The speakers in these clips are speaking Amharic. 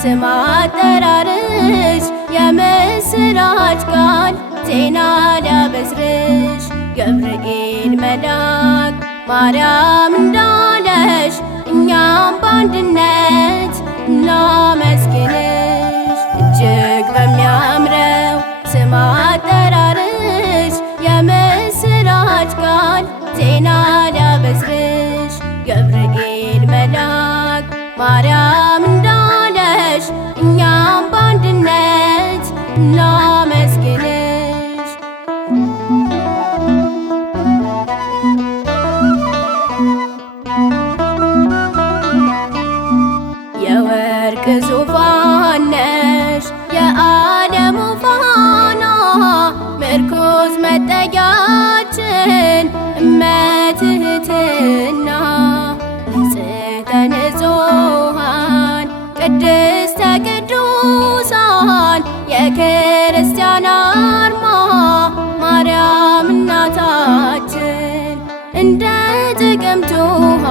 ስም አጠራርሽ የምስራች ቃል ዜና ሊያበስርሽ ገብርኤል መልአክ ማርያም እንዳለሽ እኛም በአንድነት እናመስግንሽ። እጅግ በሚያምረው ስም አጠራርሽ የምስራች ቃል ዜና ሊያበስርሽ ገብርኤል መልአክ ማርያም እንዳለሽ እኛም በአንድነት እናመስግንሽ። የወርቅ ዙፋን ነሽ የዓለሙ ፋና ምርኩዝ መጠጊያችን እመትህትና ንጽሕተ ንጹሐን ቅድስተ ቅዱሳን የክርስቲያን አርማ ማርያም እናታችን እንደ ጥቅምት ውሃ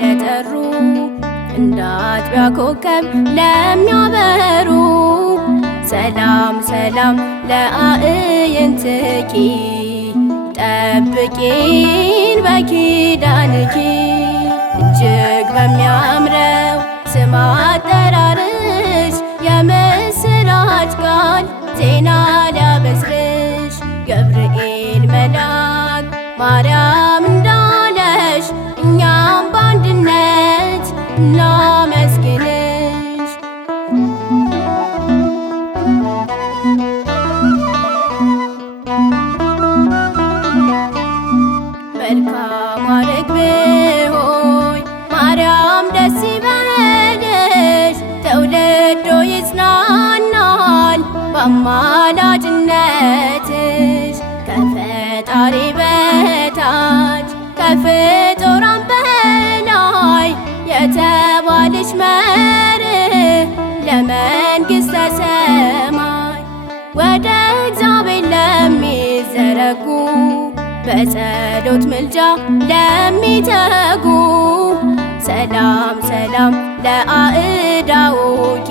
ለጠሩ እንደ አጥቢያ ኮከብ ለሚያበሩ ሰላም ሰላም ለአዕይንትኪ ጠብቂን በኪዳንኪ። እጅግ በሚያምረው ስም አጠራርሽ የምስራች ቃል ዜና ሊያበስርሽ ገብርኤል መልአክ ማርያም እንዳለሽ እኛም በአንድነት እናመስግንሽ። መልካም ርግብ ሆይ ማርያም ደስ ይበልሽ ትውልዱ ይጽናናል በአማላጅነትሽ ከፈጣሪ በታች ከፍጡራን በላይ የተባልሽ መርህ ለመንግሥተ ሰማይ ወደ እግዚአብሔር ለሚዘረጉ በጸሎት ምልጃ ለሚተጉ ሰላም ሰላም ለአእዳውኪ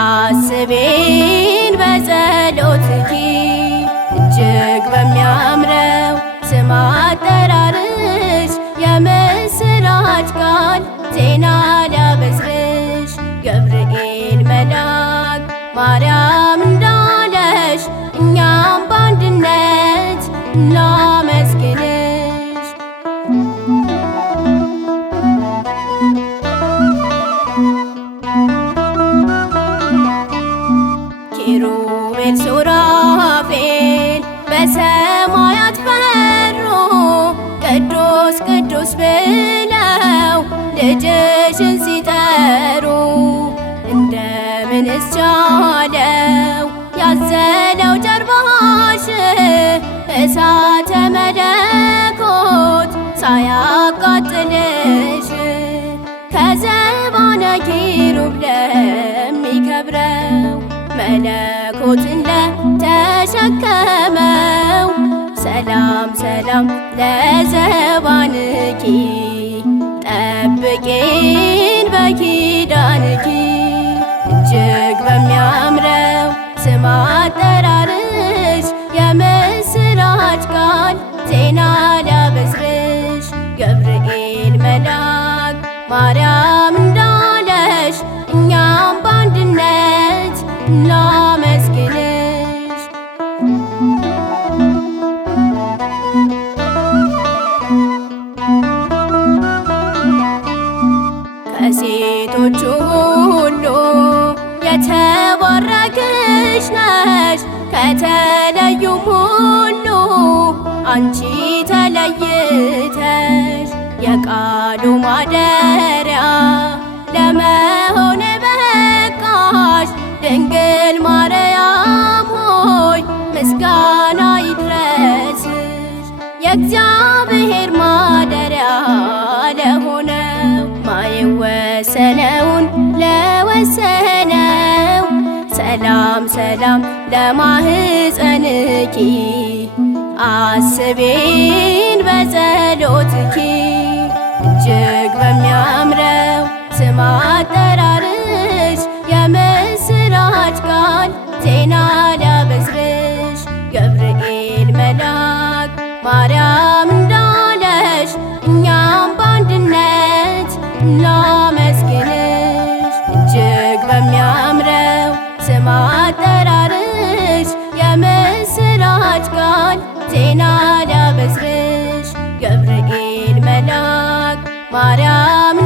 አስቤን በጸሎትኪ። እጅግ በሚያምረው ስም አጠራርሽ የምስራች ቃል ዜና ሊያበስርሽ ገብርኤል መልአክ ማርያም እንዳለሽ እኛም በአንድነት እናመስግንሽ። ኪሩቤል ሱራፌል በሰማያት ፈሩ ቅዱስ ቅዱስ ብለው ልጅሽን ሲጠሩ እንደምንስ ቻለው ያዘለው ጀርባሽ እሳተ መለኮት ሳያቃጥልሽ ከዘባነ ኪሩብ ለሚከብረው መለኮትን ለተሸከመው ሰላም ሰላም ለዘባንኪ ጠብቂን በኪዳንኪ። እጅግ በሚያምረው ስም አጠራርሽ የምስራች ቃል ዜና ሊያበስርሽ ገብርኤል መልአክ ማርያም እንዳለሽ እኛም በአንድነት እናመስግንሽ። ከሴቶቹ ሁሉ የተባረክሽ ነሽ ከተለዩም ሁሉ አንቺ ተለይተሽ የቃሉ ማደሪያ ለመሆን በቃሽ ድንግል ማርያም ሆይ ምስጋና ይድረስሽ። የእግዚአብሔር ማደሪያ ለሆነው ማይወሰነውን ለወሰነው ሰላም ሰላም ለማህፀንኪ አስቤን በጸሎትኪ። እጅግ በሚያምረው ስም አጠራርሽ የምስራች ቃል ዜና ሊያበስርሽ ገብርኤል መልአክ ማርያም እንዳለሽ እኛም በአንድነት እናመስግንሽ። እጅግ በሚያምረው ስም አጠራርሽ የምስራች ቃል ዜና ሊያበስርሽ ገብርኤል መልአክ ማርያም